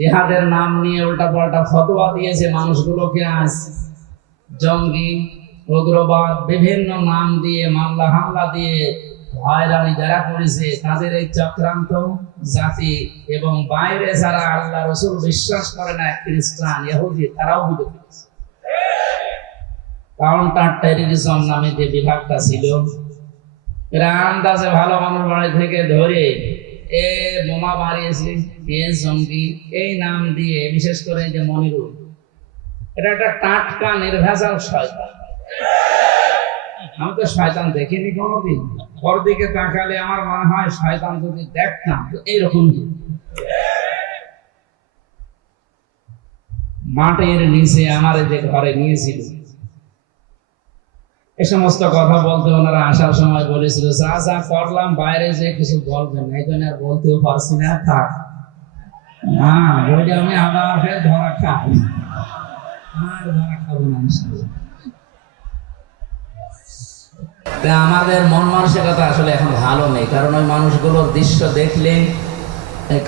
জিহাদের নাম নিয়ে উল্টাপাল্টা ফতোয়া দিয়েছে মানুষগুলোকে। আজ জঙ্গি, উগ্রবাদ, বিভিন্ন নাম দিয়ে মামলা হামলা দিয়ে হয়রানি যারা করেছে, তাদের এই চক্রান্ত জাতি এবং বাইরে যারা আল্লাহ রসুল বিশ্বাস করে না, খ্রিস্টান, ইহুদি, তারাও বুঝে ফেলেছে। কাউন্টার টেররিজম নামে যে বিভাগটা ছিল, এরা আন্দাজে ভালো মানুষ বাড়ি থেকে ধরে এ বোমা মারিয়েছে, এ জঙ্গি, এই নাম দিয়ে, বিশেষ করে যে মনিরুল, এটা একটা টাটকা নির্ভেজাল শয়তান। আমি তো শয়তান দেখিনি কোনোদিন, ওর দিকে তাকালে আমার মনে হয় শয়তান যদি দেখতাম তো এইরকম। মাটির নিচে আমার যে ঘরে নিয়েছিল, এ সমস্ত কথা বলতে ওনারা আসার সময় বলেছিল, যা যা করলাম বাইরে যে কিছু বলবেন না, এই জন্য আর বলতেও পারছি না। থাক না, বইটা আমি আবার ফের ধরা খাই, আর ধরা খাবো না। আমাদের মন মানসিকতা আসলে এখন ভালো নেই, কারণ ওই মানুষগুলোর দৃশ্য দেখলে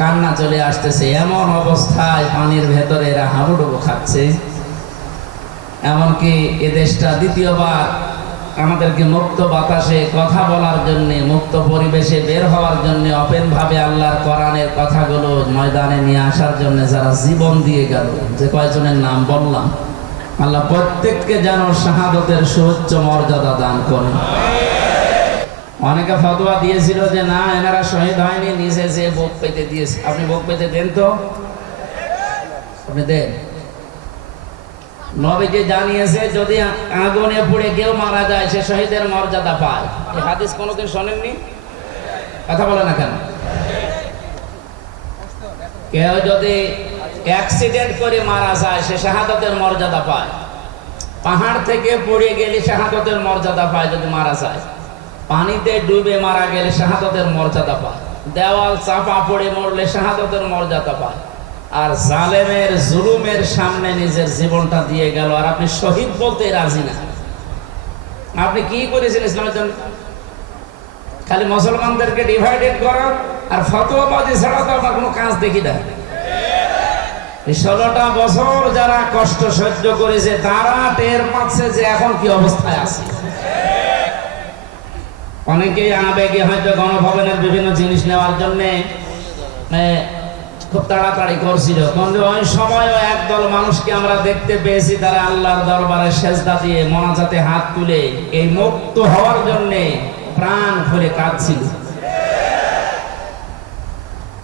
কান্না চলে আসতেছে। এমন অবস্থায় পানির ভেতরে এরা হাবুডুবু খাচ্ছে। এমনকি এ দেশটা দ্বিতীয়বার আমাদেরকে মুক্ত বাতাসে কথা বলার জন্য, মুক্ত পরিবেশে বের হওয়ার জন্য, ওপেন ভাবে আল্লাহর কোরআনের কথাগুলো ময়দানে নিয়ে আসার জন্য যারা জীবন দিয়ে গেল, যে কয়েকজনের নাম বললাম, আল্লাহ প্রত্যেককে যেন শাহাদতের সুউচ্চ মর্যাদা দান করেন। অনেকে ফতোয়া দিয়েছিল যে না, এনারা শহীদ হয়নি, নিজে যে বুক পেতে দিয়েছে। আপনি বুক পেতে দেন তো, আপনি দেন। নবীজি জানিয়েছে যদি আগুনে পুড়ে কেউ মারা যায় সে শহীদের মর্যাদা পায়। এই হাদিস কোনোদিন শোনেননি? কথা বলে না কেন? কেউ যদি অ্যাক্সিডেন্ট করে মারা যায় সে শাহাদাতের মর্যাদা পায়। পাহাড় থেকে পড়ে গেলে শাহাদাতের মর্যাদা পায় যদি মারা যায়। পানিতে ডুবে মারা গেলে শাহাদাতের মর্যাদা পায়। দেওয়াল চাপা পড়ে মরলে শাহাদাতের মর্যাদা পায়। আর জালেমের জুলুমের সামনে নিজের জীবনটা দিয়ে গেল, আর আপনি শহীদ বলতে রাজি না। আপনি কি করেছেন ইসলামের জন্য? খালি মুসলমানদেরকে ডিভাইডেড করা আর ফতোয়াবাজি ছাড়া তো আপনার কোনো কাজ দেখি না। 16টা বছর যারা কষ্ট সহ্য করেছে তারা টের পাচ্ছে যে এখন কি অবস্থায় আছে। অনেকেই আবেগে হয়তো গণভবনের বিভিন্ন জিনিস নেওয়ার জন্য খুব তাড়াতাড়ি করছিল, কিন্তু ওই সময়ও একদল মানুষকে আমরা দেখতে পেয়েছি তারা আল্লাহর দরবারে সেজদা দিয়ে মোনাজাতে হাত তুলে এই মুক্ত হওয়ার জন্য প্রাণ খুলে কাঁদছিল।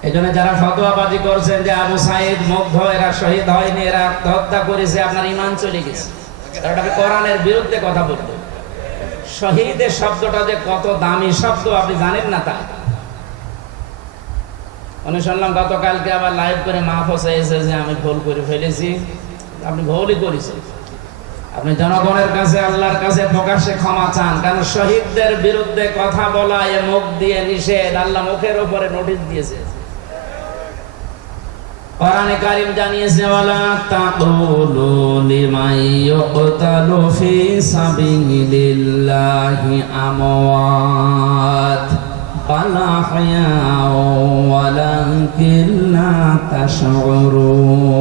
এই জন্য যারা ফতোয়াবাজি করছেন যে আবু সাইদ মুগ্ধ, এরা শহীদ হয়নি, এরা আত্মহত্যা করেছে, আপনার ঈমান চলে গেছে। কারণ আপনি কোরআনের বিরুদ্ধে কথা বলবেন। শহীদের শব্দটা যে কত দামি শব্দ আপনি জানেন না তা। আমি শুনলাম গতকালকে আবার লাইভ করে মাহফুজ এসে যে আমি ভুল করে ফেলেছি। আপনি ভুলই করেছেন। আপনি জনগণের কাছে, আল্লাহর কাছে প্রকাশ্যে ক্ষমা চান, কারণ শহীদদের বিরুদ্ধে কথা বলা এ মুখ দিয়ে নিষেধ। আল্লাহ মুখের উপরে নোটিশ দিয়েছে। কোরআনে কারীম জানিয়েছে, ওয়ালা তাকুলু লিমান ইউকতালু ফি সাবিলিল্লাহি আমওয়াত বাল আহয়াউ ওয়ালাকিন লা তাশউরুন।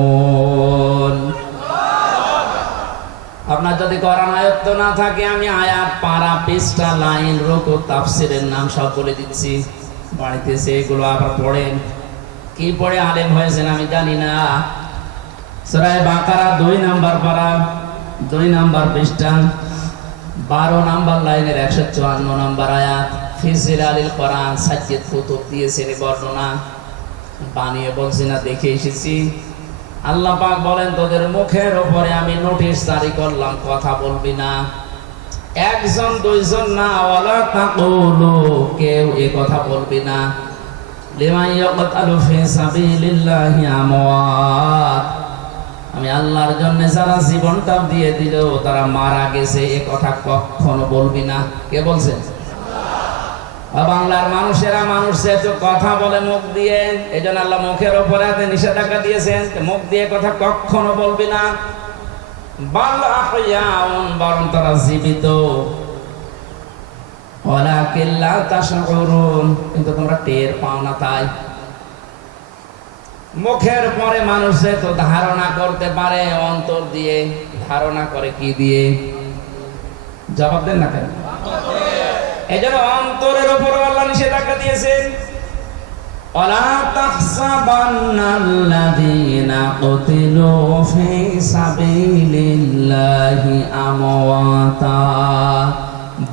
আপনার যদি কোরআন আয়াত না থাকে, আমি আয়াত, পারা, পৃষ্ঠা, লাইন, রুকু, তাফসীরের নাম সব বলে দিচ্ছি। বাড়িতে এসে এগুলো আবার পড়েন। কি পড়ে আলেম হয়েছেন আমি জানি না। সূরা বাকারা 2 নাম্বার পারা, 2 নাম্বার পৃষ্ঠা, 12 নাম্বার লাইনের 154 নাম্বার আয়াত। ফি জিলালিল কোরআন, সাজ্জাদ কুতুব দিয়েছেন বর্ণনা। বানিয়ে বলছি না, দেখে এসেছি। আল্লাহ পাক বলেন, তোদের মুখের উপরে আমি নোটিশ জারি করলাম, কথা বলবি না। একজন দুইজন না, ওয়ালা তাকুলু, কেউ এই কথা বলবি না। লিমান ইয়াকতালু ফি সাবিলিল্লাহি আমওয়াত, আমি আল্লাহর জন্য যারা জীবনটা দিয়ে দিল তারা মারা গেছে, এ কথা কখনো বলবি না। কে বলছেন? বাংলার মানুষেরা, মানুষ যেহেতু কথা বলে মুখ দিয়ে, এই জন্য আল্লাহ মুখের উপরে নিষেধাজ্ঞা দিয়েছেন, মুখ দিয়ে কথা কখনো বলবি না। বাল আহয়াউন, বরং তারা জীবিত। ওয়ালাকিন লা তাশউরুন, কিন্তু তোমরা টের পাও না। তাই মুখের পরে মানুষে তো ধারণা করতে পারে অন্তর দিয়ে। ধারণা করে কি দিয়ে? জবাব দেন না কেন? এই জন্য অন্তরের উপর আল্লাহ নিষেধাজ্ঞা দিয়েছেন, ওয়ালা তাহসাবান্নাল্লাযীনা কুতিলু ফী সাবিলিল্লাহি আমওয়াতা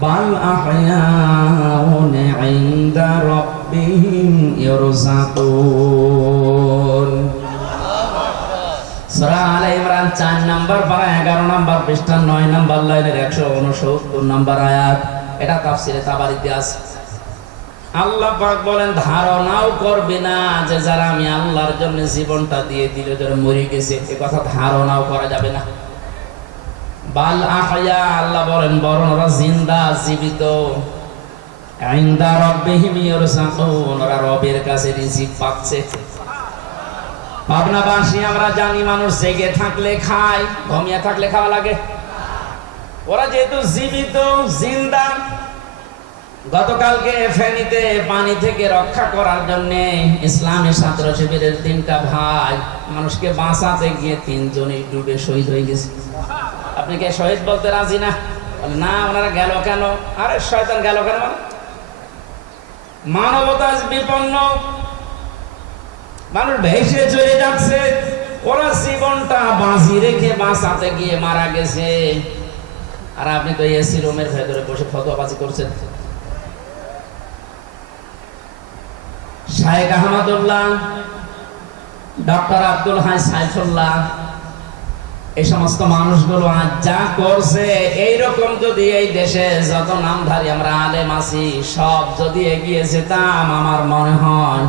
বাল আহয়াউন ইনদা রাব্বিহিম ইরযাকুন। সূরা আলে ইমরান 4 নম্বর পারা 11 নম্বর পৃষ্ঠা 9 নম্বর লাইনের 169 নম্বর আয়াত। এটা তাফসিরে তাবারিতে আছে। আল্লাহ পাক বলেন, ধারণাও করবে না যে যারা আমি আল্লাহর জন্য জীবনটা দিয়ে দিল যারা মরে গেছে, এ কথা ধারণাও করা যাবে না। বাল আহয়া, আল্লাহ বলেন বরং ওরা জিন্দা, জীবিত। ইনদা রাব্বিহিম ইরযাকুন, ওরা রবের কাছে রিজিক পাচ্ছে। পাবনাবাসী আমরা জানি মানুষ জেগে থাকলে খায়, ঘুমিয়ে থাকলে খাওয়া লাগে। ওরা যেহেতু জীবিত, জিন্দা। গতকালকে ফেনীতে পানি থেকে রক্ষা করার জন্য ইসলামী ছাত্র শিবিরের 3টা ভাই মানুষকে বাঁচাতে গিয়ে 3 জনই ডুবে শহীদ হয়ে গেছে। আপনি কে শহীদ বলতে রাজি না? না, ওনারা গেল কেন? আরে শয়তান গেল কেন? মানবতা বিপন্ন, মানুষ ভেসে চলে যাচ্ছে। ওরা জীবনটা বাজি রেখে বাঁচাতে গিয়ে মারা গেছে। আর আপনি তো এসি রুমের ভেতরে বসে ফতোয়াবাজি করছেন। শায়েখ আহমদুল্লাহ, ডক্টর আব্দুল হাই সাইফুল্লাহ, এই সমস্ত মানুষগুলো আজ যা করছে, এইরকম যদি এই দেশে যত নামধারী আমরা আলেম আছি সব যদি এগিয়ে যেতাম, আমার মনে হয়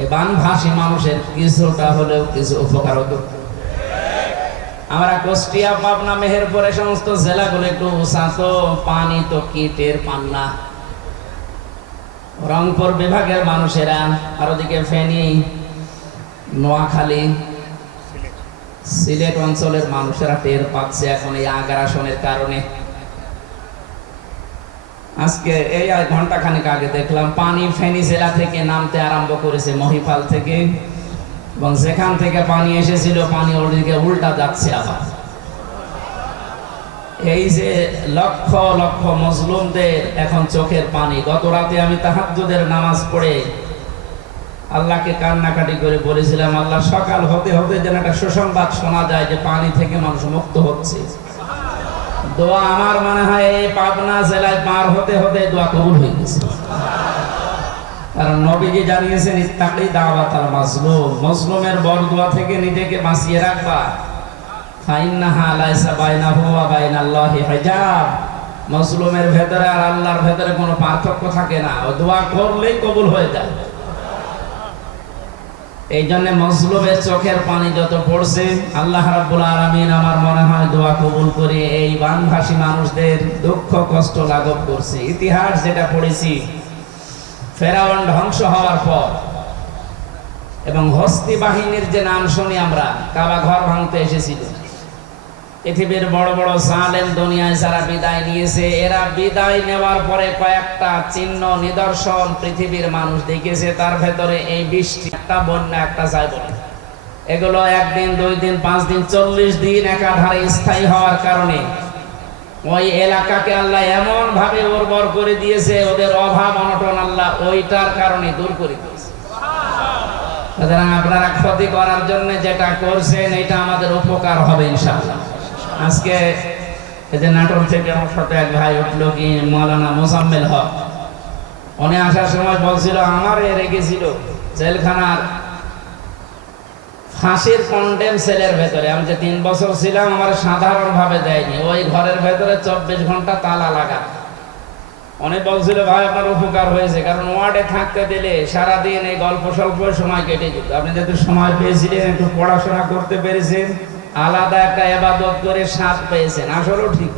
এই বানভাসী মানুষের কিছুটা হলেও কিছু উপকার হতো। আমরা কুষ্টিয়া, পাবনা, মেহেরপুর এই সমস্ত জেলাগুলো একটু উঁচা, তো পানি তো কি টের পান না। রংপুর বিভাগের মানুষেরা, আর ওদিকে ফেনী, নোয়াখালী, সিলেট অঞ্চলের মানুষেরা টের পাচ্ছে এখন এই আগ্রাসনের কারণে। আজকে এই ঘন্টা খানেক আগে দেখলাম পানি ফেনী জেলা থেকে নামতে আরম্ভ করেছে, মহিপাল থেকে, এবং যেখান থেকে পানি এসেছিল পানি ওদিকে উল্টা যাচ্ছে আবার। এই যে লক্ষ লক্ষ মজলুমদের এখন চোখের পানি। গত রাতে আমি তাহাজ্জুদের নামাজ পড়ে আল্লাহকে কান্নাকাটি করে বলেছিলাম, আল্লাহ সকাল হতে হতে যেন একটা সুসংবাদ শোনা যায় যে পানি থেকে মানুষ মুক্ত হচ্ছে। দোয়া আমার মনে হয় এই পাবনা জেলায় পার হতে হতে দোয়া কবুল হয়ে গেছে। কারণ নবীজি জানিয়েছেন, ইত্তাকি দাওয়াতাল মাজলুম, মজলুমের বরদোয়া থেকে নিজেকে বাঁচিয়ে রাখবা। ফাইন্নাহা লাইসা বাইনাহু ওয়া বাইনাল্লাহি হিজাব, মজলুমের ভেতরে আর আল্লাহর ভেতরে কোনো পার্থক্য থাকে না, ও দোয়া করলেই কবুল হয়ে যায়। এই জন্য মজলুমের চোখের পানি যত পড়ছে, আল্লাহ রাব্বুল আলামিন আমার মনে হয় দোয়া কবুল করে এই বানভাসী মানুষদের দুঃখ কষ্ট লাঘব করছে। ইতিহাস যেটা পড়েছি, ফেরাউন ধ্বংস হওয়ার পর এবং হস্তি বাহিনীর যে নাম শুনি আমরা, কাবা ঘর ভাঙতে এসেছিল, পৃথিবীর বড় বড় জালেম দুনিয়ায় যারা বিদায় নিয়েছে, এরা বিদায় নেওয়ার পরে কয়েকটা চিহ্ন নিদর্শন পৃথিবীর মানুষ দেখেছে। তার ভেতরে এই বৃষ্টি, একটা বন্যা, একটা যায় বলে, এগুলো 1 দিন 2 দিন 5 দিন 40 দিন একাধারে স্থায়ী হওয়ার কারণে ওই এলাকাকে আল্লাহ এমন ভাবে উর্বর করে দিয়েছে, ওদের অভাব অনটন আল্লাহ ওইটার কারণে দূর করে দিয়েছে। সুতরাং আপনারা ক্ষতি করার জন্য যেটা করছেন, এটা আমাদের উপকার হবে ইনশাআল্লাহ। আজকে এই যে নাটোর থেকে আমার সাথে এক ভাই উঠলো, কি মাওলানা মোজাম্মেল হক, উনি আসার সময় বলছিল আমার রেখেছিল জেলখানার ফাঁসির কন্ডেম সেলের ভেতরে। আমি যে 3 বছর ছিলাম, আমার সাধারণভাবে দেয়নি, ওই ঘরের ভেতরে 24 ঘন্টা তালা লাগা। অনেক বলছিল ভাই আপনার উপকার হয়েছে, কারণ ওয়ার্ডে থাকতে দিলে সারাদিন এই গল্প স্বল্প সময় কেটে যেত। আপনি যেহেতু সময় পেয়েছিলেন, একটু পড়াশোনা করতে পেরেছেন, আলাদা একটা ইবাদত করে স্বাদ পেয়েছেন। আসলেও ঠিক,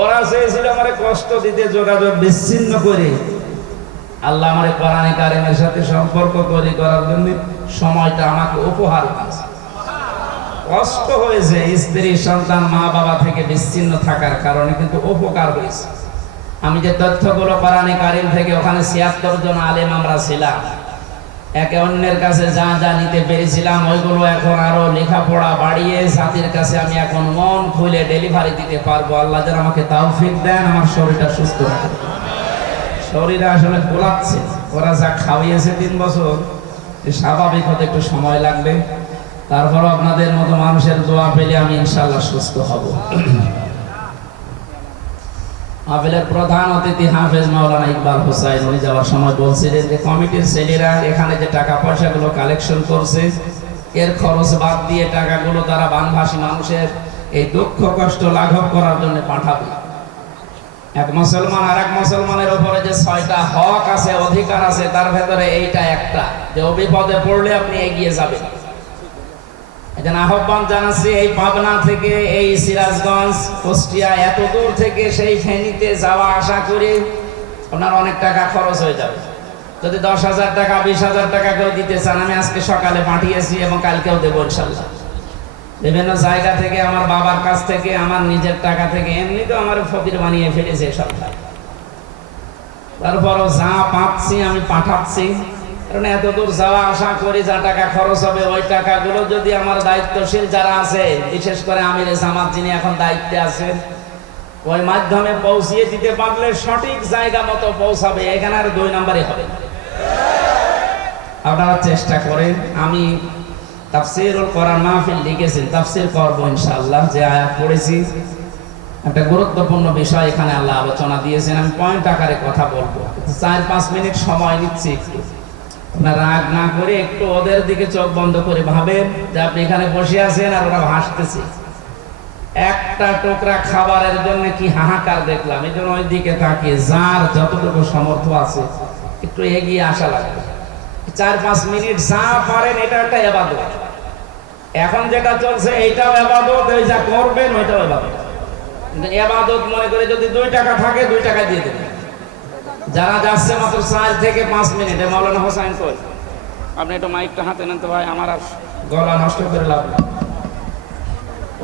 ওরা চেয়েছিল আমার কষ্ট দিতে, যোগাযোগ বিচ্ছিন্ন করে আল্লাহ আমার কোরআনে কারিমের সাথে সম্পর্ক তৈরি করার জন্য সময়টা আমাকে উপহার দিয়েছে। কষ্ট হয়েছে স্ত্রী সন্তান মা বাবা থেকে বিচ্ছিন্ন থাকার কারণে, কিন্তু উপকার হয়েছে। আমি যে তথ্যগুলো কোরআনে কারিম থেকে, ওখানে 76 জন আলেম আমরা ছিলাম, একে অন্যের কাছে যা যা নিতে পেরেছিলাম ওইগুলো এখন আরো লেখাপড়া বাড়িয়ে জাতির কাছে আমি এখন মন খুলে ডেলিভারি দিতে পারবো। আল্লাহ যেন আমাকে তাওফিক দেন, আমার শরীরটা সুস্থ রাখে। শরীরে আসলে গোলাচ্ছে, ওরা যা খাওয়িয়েছে 3 বছর, স্বাভাবিক হতে একটু সময় লাগবে। তারপরও আপনাদের মতো মানুষের দোয়া পেলে আমি ইনশাআল্লাহ সুস্থ হব। মাহফিলের প্রধান অতিথি হাফেজ মাওলানা ইকবাল হোসাইন, উনি যাওয়ার সময় বলছিলেন যে কমিটির ছেলেরা এখানে যে টাকা পয়সাগুলো কালেকশন করছে এর খরচ বাদ দিয়ে টাকাগুলো তারা বানভাসী মানুষের এই দুঃখ কষ্ট লাঘব করার জন্য পাঠাবে। এক মুসলমান আর এক মুসলমানের উপরে যে 6টা হক আছে, অধিকার আছে, তার ভেতরে এইটা একটা, যে বিপদে পড়লে আপনি এগিয়ে যাবেন। এখানে আহ্বান জানাচ্ছি এই পাবনা থেকে, এই সিরাজগঞ্জ, কুষ্টিয়া, এত দূর থেকে সেই ফেনীতে যাওয়া আসা করে আপনার অনেক টাকা খরচ হয়ে যাবে। যদি 10,000 টাকা 20,000 টাকা কেউ দিতে চান, আমি আজকে সকালে পাঠিয়েছি এবং কালকেও দেবো ইনশাল্লাহ। বিভিন্ন জায়গা থেকে, আমার বাবার কাছ থেকে, আমার নিজের টাকা থেকে, এমনি তো আমার ফকির বানিয়ে ফেলেছে সরকার। তারপরও যা পাচ্ছি আমি পাঠাচ্ছি, কারণ এত দূর যাওয়া আসা করে যা টাকা খরচ হবে ওই টাকাগুলো যদি আমার দায়িত্বশীল যারা আছে, বিশেষ করে আমির জামাত যিনি এখন দায়িত্বে আছেন, ওই মাধ্যমে পৌঁছিয়ে দিতে পারলে সঠিক জায়গা মতো পৌঁছাবে। এখানে আর 2 নম্বরে হবে। আপনারা চেষ্টা করেন। আমি তাফসীরুল কোরআন মাহফিল লিখেছেন, তাফসীর করব ইনশাআল্লাহ। যে আয়াত পড়েছি একটা গুরুত্বপূর্ণ বিষয় এখানে আল্লাহ আলোচনা দিয়েছেন। আমি পয়েন্ট আকারে কথা বলবো, 4-5 মিনিট সময় নিচ্ছি। আপনার রাগ না করে একটু ওদের দিকে চোখ বন্ধ করে ভাবেন যে আপনি এখানে বসে আছেন আর ওরা হাসতেছে। একটা টুকরা খাবারের জন্য কি হাহাকার দেখলাম, এই জন্য ওই দিকে তাকিয়ে যার যতটুকু সামর্থ্য আছে একটু এগিয়ে আসা লাগবে। 4-5 মিনিট যা পারেন, এটা একটা ইবাদত। এখন যেটা চলছে এইটাও ইবাদত, ওই যা করবেন ওইটাও ইবাদত। কিন্তু ইবাদত মনে করে যদি 2 টাকা থাকে 2 টাকা দিয়ে দেবেন। যারা যাচ্ছে মাত্র 4 থেকে 5 মিনিটে, মাওলানা হোসাইন কই, আপনি একটু মাইকটা হাতে নেন তো ভাই, আমার আর গলা নষ্ট করে লাভ নেই।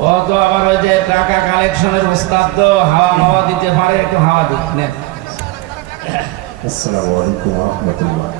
ও তো আবার ওই যে টাকা কালেকশনের ওস্তাদ, তো হাওয়া দিতে পারে, একটু হাওয়া দিন। আসসালামু আলাইকুম ওয়া রাহমাতুল্লাহ।